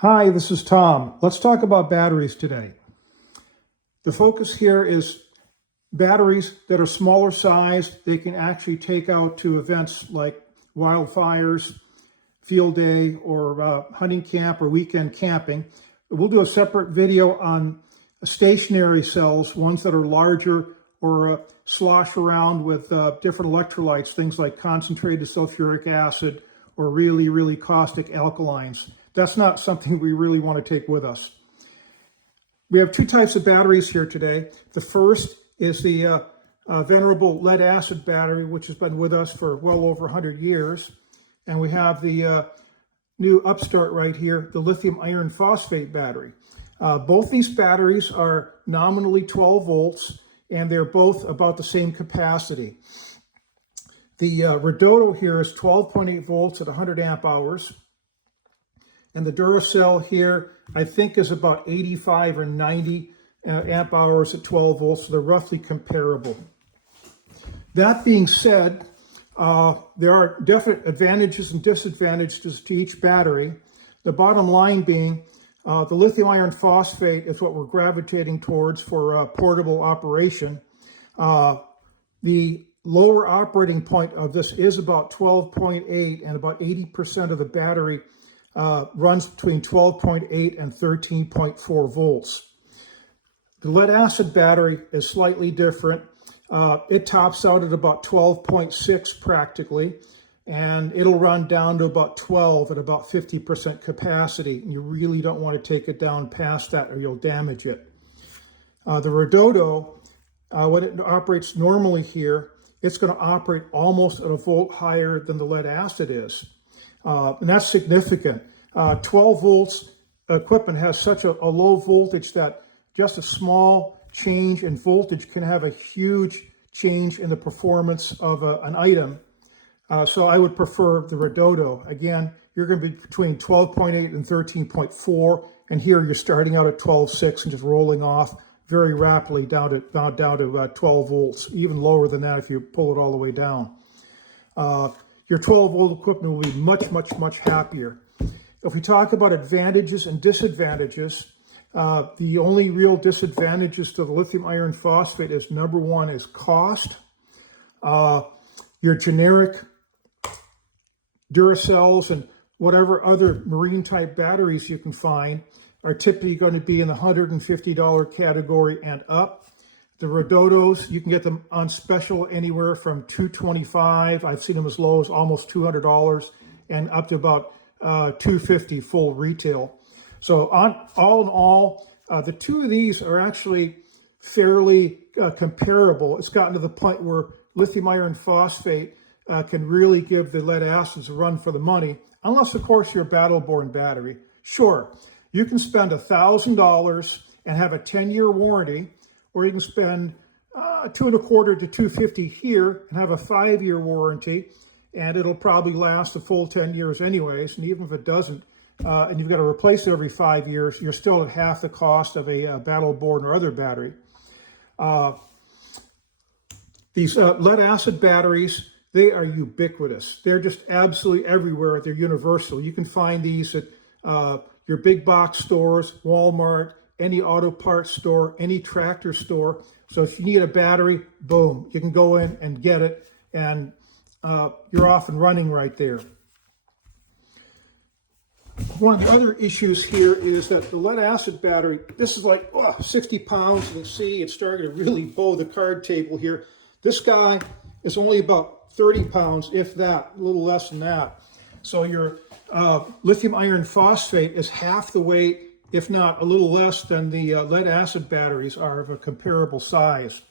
Hi, this is Tom. Let's talk about batteries today. The focus here is batteries that are smaller sized. They can actually take out to events like wildfires, field day, or hunting camp or weekend camping. We'll do a separate video on stationary cells, ones that are larger or slosh around with different electrolytes, things like concentrated sulfuric acid or really caustic alkalines. That's not something we really want to take with us. We have two types of batteries here today. The first is the venerable lead acid battery, which has been with us for well over 100 years. And we have the new upstart right here, the lithium iron phosphate battery. Both these batteries are nominally 12 volts, and they're both about the same capacity. The Redodo here is 12.8 volts at 100 amp hours. And the Duracell here, I think, is about 85 or 90 amp hours at 12 volts, so they're roughly comparable. That being said, there are definite advantages and disadvantages to each battery. The bottom line being, the lithium iron phosphate is what we're gravitating towards for portable operation. The lower operating point of this is about 12.8, and about 80% of the battery runs between 12.8 and 13.4 volts. The lead acid battery is slightly different. It tops out at about 12.6 practically, and it'll run down to about 12 at about 50% capacity. And you really don't want to take it down past that or you'll damage it. The Redodo, when it operates normally here, it's going to operate almost at a volt higher than the lead acid is. And that's significant. 12 volts equipment has such a low voltage that just a small change in voltage can have a huge change in the performance of an item. So I would prefer the Redodo. Again, you're going to be between 12.8 and 13.4, and here you're starting out at 12.6 and just rolling off very rapidly down to 12 volts, even lower than that if you pull it all the way down. Your 12 volt equipment will be much happier. If we talk about advantages and disadvantages, the only real disadvantages to the lithium iron phosphate is number one is cost. Your generic Duracells and whatever other marine type batteries you can find are typically going to be in the $150 category and up. The Redodos, you can get them on special anywhere from $225. I've seen them as low as almost $200 and up to about $250 full retail. So all in all, the two of these are actually fairly comparable. It's gotten to the point where lithium iron phosphate can really give the lead acids a run for the money, unless of course you're a battle-born battery. Sure, you can spend $1,000 and have a 10-year warranty, or you can spend $225 to $250 here and have a 5-year warranty, and it'll probably last a full 10 years anyways. And even if it doesn't, and you've got to replace it every 5 years, you're still at half the cost of a battle-born or other battery. These lead acid batteries, they are ubiquitous. They're just absolutely everywhere. They're universal. You can find these at your big box stores, Walmart, any auto parts store, any tractor store. So if you need a battery, boom, you can go in and get it, and you're off and running right there. One of the other issues here is that the lead acid battery, this is like 60 pounds. You can see it's starting to really bow the card table here. This guy is only about 30 pounds, if that, a little less than that. So your lithium iron phosphate is half the weight, if not a little less than the lead acid batteries are of a comparable size.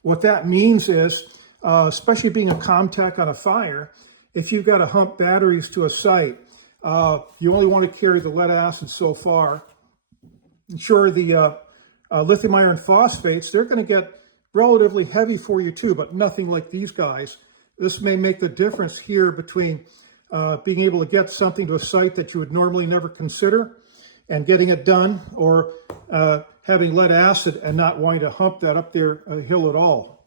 What that means is, especially being a ComTech on a fire, if you've got to hump batteries to a site, you only want to carry the lead acid so far. Sure, the lithium iron phosphates, they're going to get relatively heavy for you too, but nothing like these guys. This may make the difference here between being able to get something to a site that you would normally never consider and getting it done, or having lead acid and not wanting to hump that up there a hill at all.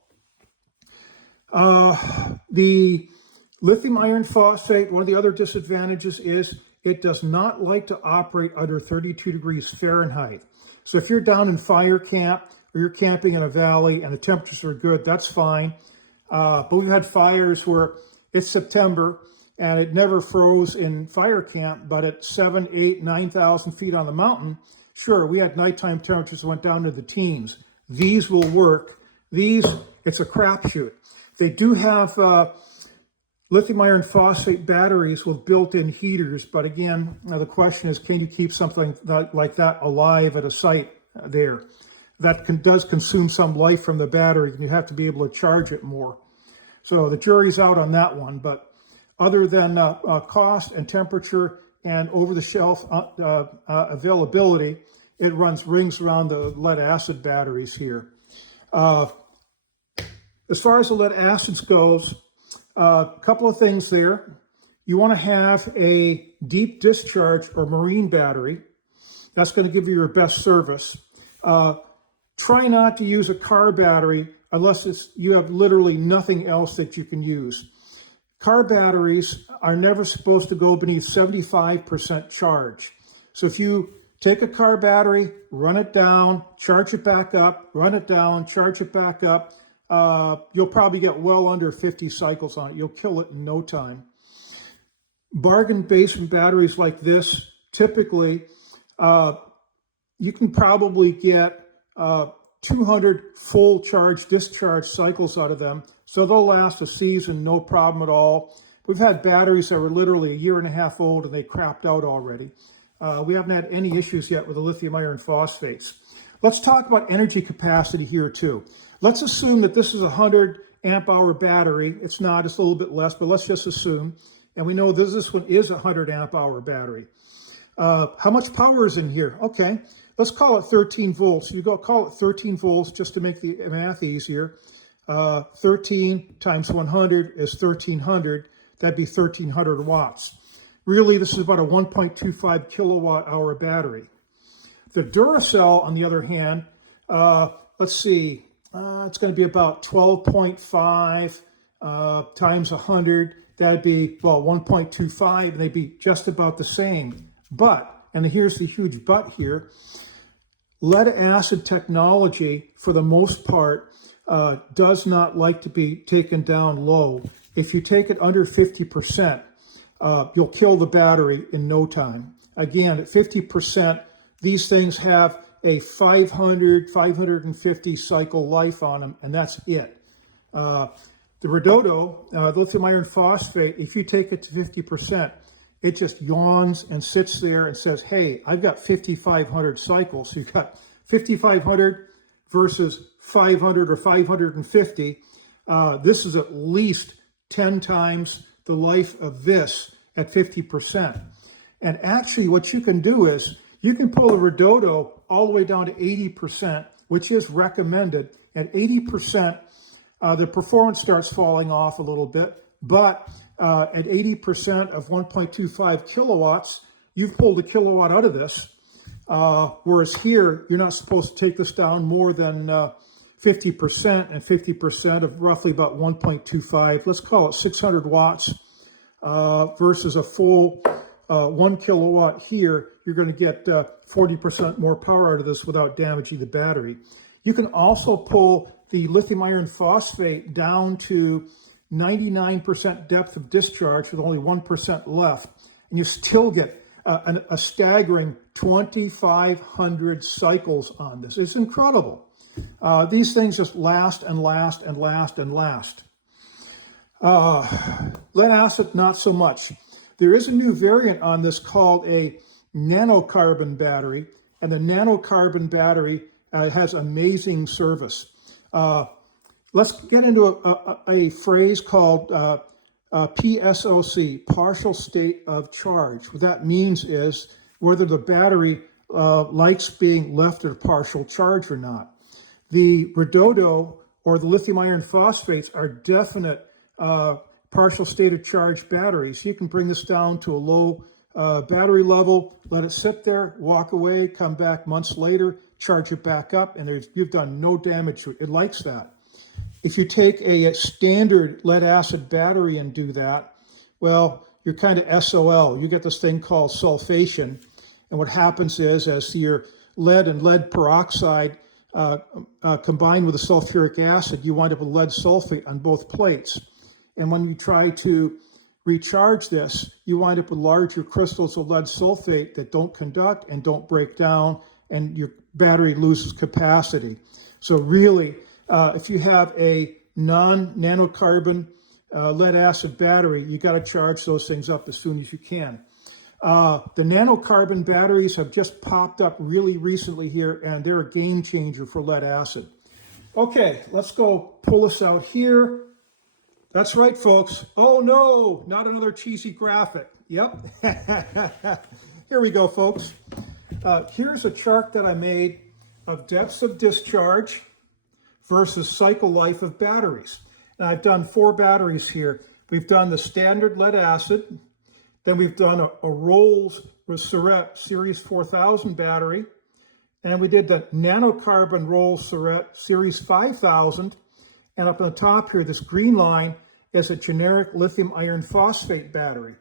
The lithium iron phosphate, one of the other disadvantages is it does not like to operate under 32 degrees Fahrenheit. So if you're down in fire camp or you're camping in a valley and the temperatures are good, that's fine. But we've had fires where it's September and it never froze in fire camp, but at 7, 8, 9,000 feet on the mountain, sure, we had nighttime temperatures that went down to the teens. These will work. These, it's a crapshoot. They do have lithium iron phosphate batteries with built-in heaters, but again, the question is, can you keep something like that alive at a site there? That does consume some life from the battery, and you have to be able to charge it more. So the jury's out on that one, but other than cost and temperature and over-the-shelf availability, it rings around the lead-acid batteries here. As far as the lead acids goes, a couple of things there. You want to have a deep discharge or marine battery. That's going to give you your best service. Try not to use a car battery unless you have literally nothing else that you can use. Car batteries are never supposed to go beneath 75% charge. So if you take a car battery, run it down, charge it back up, run it down, charge it back up, you'll probably get well under 50 cycles on it. You'll kill it in no time. Bargain basement batteries like this, typically, you can probably get 200 full charge discharge cycles out of them. So they'll last a season, no problem at all. We've had batteries that were literally 1.5 years old and they crapped out already. We haven't had any issues yet with the lithium iron phosphates. Let's talk about energy capacity here too. Let's assume that this is a 100 amp hour battery. It's not, it's a little bit less, but let's just assume. And we know this one is a 100 amp hour battery. How much power is in here? Okay, let's call it 13 volts. You go call it 13 volts just to make the math easier. 13 times 100 is 1300. That'd be 1300 watts. Really, this is about a 1.25 kilowatt hour battery. The Duracell, on the other hand, let's see, it's going to be about 12.5 times 100. That'd be, well, 1.25, and they'd be just about the same. But, and here's the huge but here, lead acid technology, for the most part, does not like to be taken down low. If you take it under 50%, you'll kill the battery in no time. Again, at 50%, these things have a 550 cycle life on them, and that's it. The Redodo, the lithium iron phosphate, if you take it to 50%, it just yawns and sits there and says, hey, I've got 5,500 cycles. So you've got 5,500 versus 500 or 550. This is at least 10 times the life of this at 50%. And actually what you can do is you can pull a Redodo all the way down to 80%, which is recommended. At 80%, the performance starts falling off a little bit, but at 80% of 1.25 kilowatts, you've pulled a kilowatt out of this. Whereas here, you're not supposed to take this down more than 50%, and 50% of roughly about 1.25, let's call it 600 watts, versus a full 1 kilowatt here, you're going to get 40% more power out of this without damaging the battery. You can also pull the lithium iron phosphate down to 99% depth of discharge with only 1% left, and you still get a staggering 2,500 cycles on this. It's incredible. These things just last and last and last and last. Lead acid, not so much. There is a new variant on this called a nanocarbon battery, and the nanocarbon battery has amazing service. Let's get into a phrase called PSOC, partial state of charge. What that means is whether the battery likes being left at a partial charge or not. The Redodo or the lithium iron phosphates are definite partial state of charge batteries. You can bring this down to a low battery level, let it sit there, walk away, come back months later, charge it back up, and you've done no damage to it. It likes that. If you take a standard lead acid battery and do that, well, you're kind of SOL. You get this thing called sulfation. And what happens is, as your lead and lead peroxide combine with the sulfuric acid, you wind up with lead sulfate on both plates. And when you try to recharge this, you wind up with larger crystals of lead sulfate that don't conduct and don't break down, and your battery loses capacity. So really, if you have a non-nanocarbon lead acid battery, you got to charge those things up as soon as you can. The nanocarbon batteries have just popped up really recently here, and they're a game changer for lead acid. Okay, let's go pull this out here. That's right, folks. Oh no, not another cheesy graphic. Yep. Here we go, folks. Here's a chart that I made of depths of discharge versus cycle life of batteries. And I've done 4 batteries here. We've done the standard lead acid, then we've done a Rolls Surette Series 4000 battery, and we did the nanocarbon Rolls Surette Series 5000, and up on the top here, this green line is a generic lithium iron phosphate battery.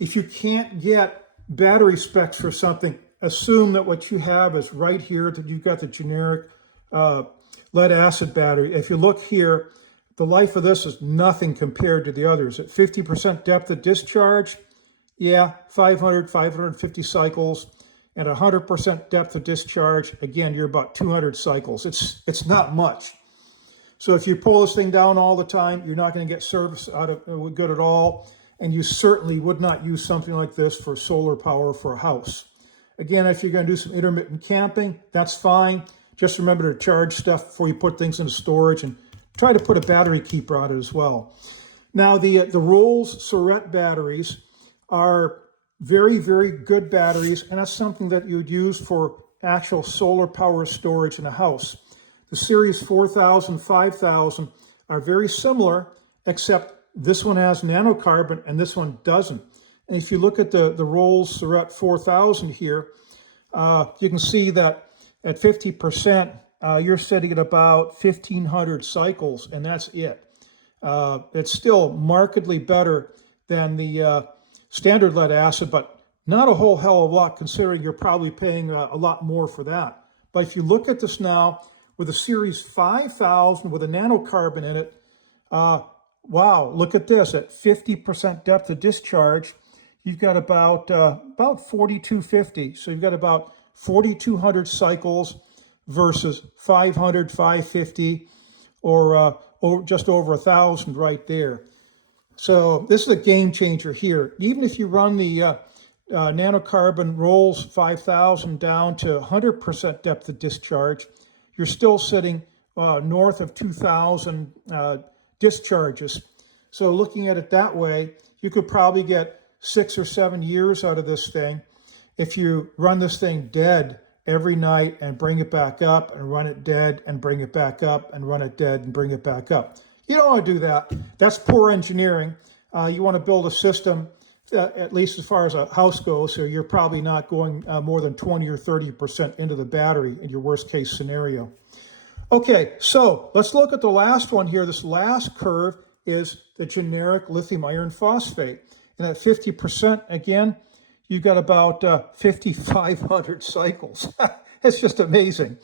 If you can't get battery specs for something, assume that what you have is right here, that you've got the generic lead acid battery. If you look here, the life of this is nothing compared to the others. At 50% depth of discharge, yeah, 500, 550 cycles. At 100% depth of discharge, again, you're about 200 cycles. It's not much. So if you pull this thing down all the time, you're not going to get service out of it good at all. And you certainly would not use something like this for solar power for a house. Again, if you're going to do some intermittent camping, that's fine. Just remember to charge stuff before you put things into storage, and try to put a battery keeper on it as well. Now, the Rolls Surette batteries are very, very good batteries, and that's something that you would use for actual solar power storage in a house. The Series 4000, 5000 are very similar, except this one has nanocarbon and this one doesn't. And if you look at the Rolls Surette 4000 here, you can see that at 50%, you're sitting at about 1,500 cycles, and that's it. It's still markedly better than the standard lead acid, but not a whole hell of a lot, considering you're probably paying a lot more for that. But if you look at this now with a Series 5000 with a nanocarbon in it, wow, look at this. At 50% depth of discharge, you've got about 4,250. So you've got about 4,200 cycles versus 500, 550, or just over 1,000 right there. So this is a game changer here. Even if you run the nanocarbon Rolls 5000 down to 100% depth of discharge, you're still sitting north of 2,000 discharges. So looking at it that way, you could probably get 6 or 7 years out of this thing if you run this thing dead every night and bring it back up and run it dead and bring it back up and run it dead and bring it back up. You don't want to do that. That's poor engineering. You want to build a system, at least as far as a house goes, so you're probably not going more than 20 or 30% into the battery in your worst case scenario. Okay, so let's look at the last one here. This last curve is the generic lithium iron phosphate. And at 50%, again, you've got about 5,500 cycles. It's just amazing.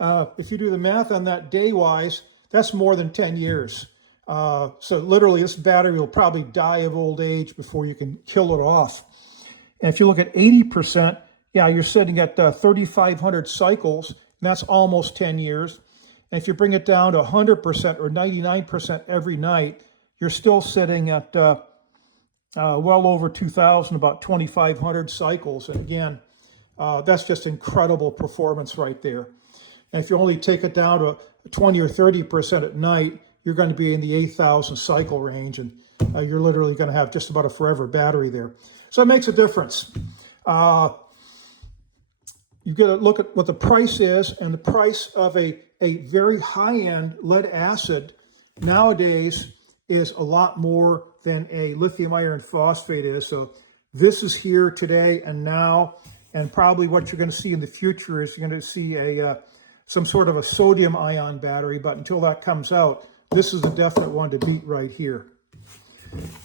If you do the math on that day-wise, that's more than 10 years. So literally, this battery will probably die of old age before you can kill it off. And if you look at 80%, yeah, you're sitting at 3,500 cycles, and that's almost 10 years. And if you bring it down to 100% or 99% every night, you're still sitting at well over 2,000, about 2,500 cycles. And again, that's just incredible performance right there. And if you only take it down to 20 or 30% at night, you're going to be in the 8,000 cycle range, and you're literally going to have just about a forever battery there. So it makes a difference. You've got to look at what the price is, and the price of a very high-end lead acid nowadays is a lot more than a lithium iron phosphate is. So this is here today and now, and probably what you're going to see in the future is you're going to see some sort of a sodium ion battery, but until that comes out, this is a definite one to beat right here.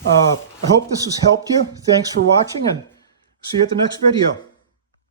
I hope this has helped you. Thanks for watching, and see you at the next video.